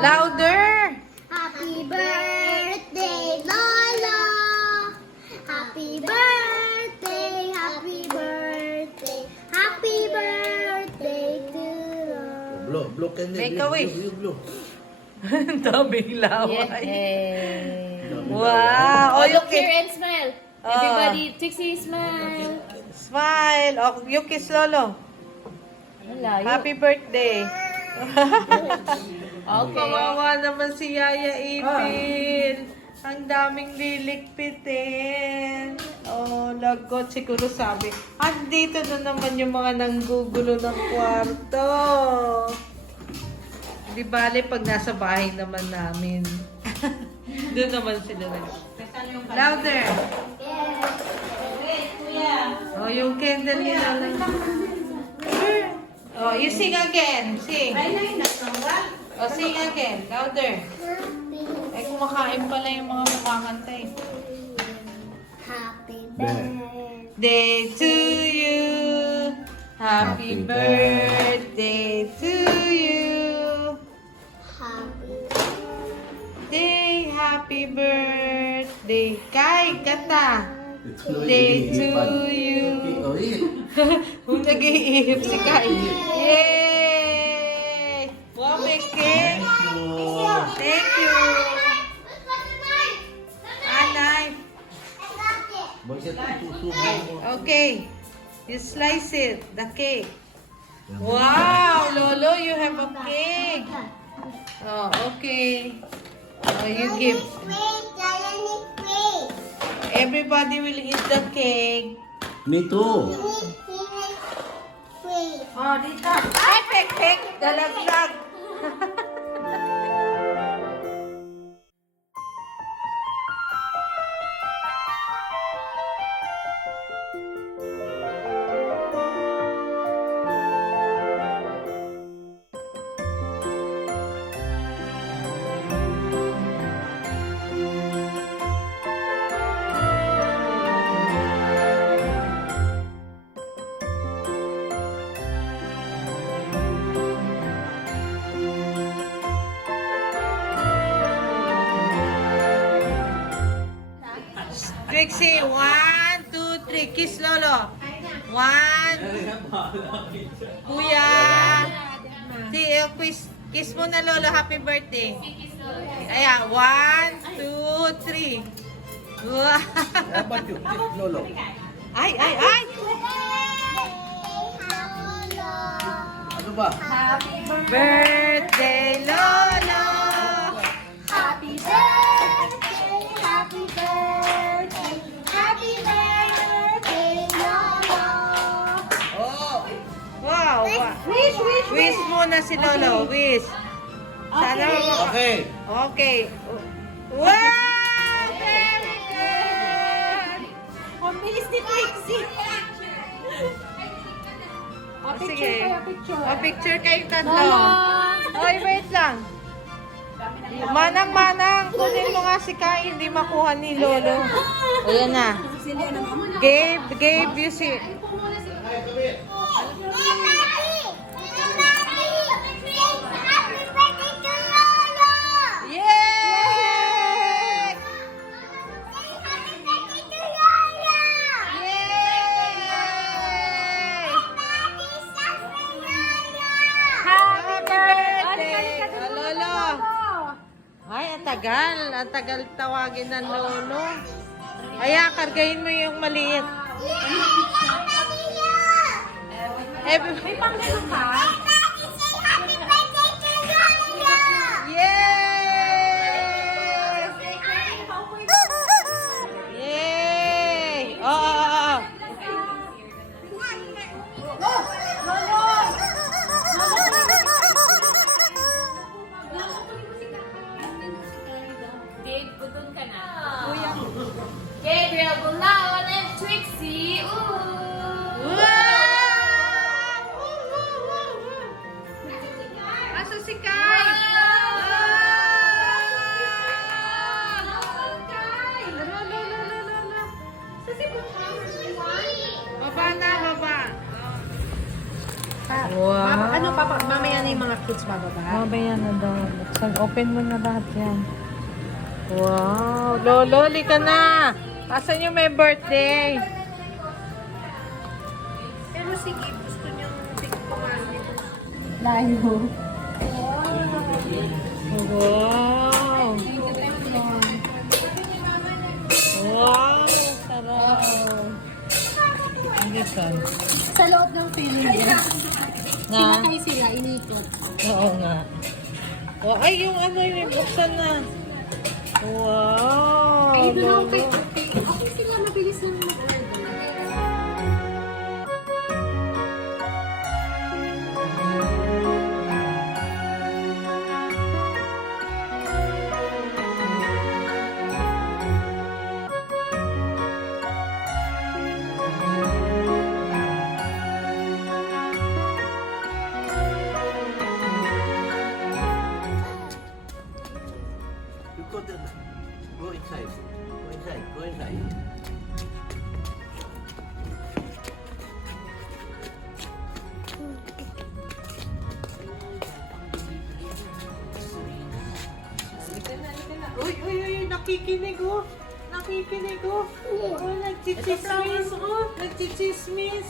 Louder! Happy birthday, Lolo! Happy birthday, happy birthday, happy birthday to Lolo. Blow candle. Make a wish. You blow. Ang daming laway. Yay! Wow! Oh, you look here kiss. and smile. Everybody, Trixie, smile. Smile! Oh, you kiss Lolo. Wala, Happy birthday! Okay. Kawawa naman si Yaya Ipin. Ang daming lilikpitin. Oh, lagot. Siguro sabi, andito na naman yung mga nanggugulo ng kwarto. Di bale, pag nasa bahay naman namin. Doon naman sila nag... Louder! Oh, yung candle nila lang. Oh, you sing again. Sing. Oh, sing again. Louder. Eh, kumakain pala yung mga kumakanta eh. Happy Birthday. Day to you. Happy birthday to you. Happy birthday. Kay, kata. Day to you. Oh, yeah. Kung nag-iihip si Kai. Yay! Wow, may cake. Thank you. Anay. Okay. You slice it, the cake. Wow, Lolo, you have a cake. Oh, okay. Oh, you give. Everybody will eat the cake. Me too. Oh, dito. Ay, pek-pek. Dalaglag. Trixie, 1, 2, 3. Kiss Lolo. 1. Kuya. Kiss mo na Lolo. Happy birthday. Ayan. 1, 2, 3. Wow. Dapat yung kiss Lolo. Ay, ay, ay. Ano ba? Birthday Lolo. Happy birthday, happy birthday, happy birthday, Lolo. Oh. Wow. Wish, Wish muna si Lolo. Wish. Sana Okay. Okay. Wow! Very good! Ang bilis ni Trixie. Sige. Picture kayo tatlo. Oy, wait lang. Manang, kunin mo nga si Kai, hindi makuha ni Lolo. Ayan na. Gabe, you see. Yay! Yay! Happy birthday! Oh, Lolo. Ay, ang tagal tawagin ng Lolo. Kaya, kargahin mo yung maliit. May panggano ka? Yay! Yay! Oh. Gabe, budon ka na. Gabriel Bulawan and Trixie. Ooh! Asa si Kai? Baba na, baba. Wow. Mamaya na yung mga kids bababa. Mamaya na daw. Buksan, open mo na lahat yan. Wow! Lolo, ka na! Asan yung may birthday? Pero sige, gusto niyang tikpuan nito. Layo. Wow! Wow! Sarap! Hindi ka. Sa loob ng feeling niya. Na? Sinakay sila, inikot. Oo nga. Oh, ay, yung ano yung buksan na. Wow! Ay, doon ako kay Lolo. Ate. Okay sila, mabilis lang mag-order. You go there. Go inside. Go inside. Go inside. Uy, uy, uy, nakikinig oh. Nakikinig oh. Oh, nagchichismis. Nagchichismis.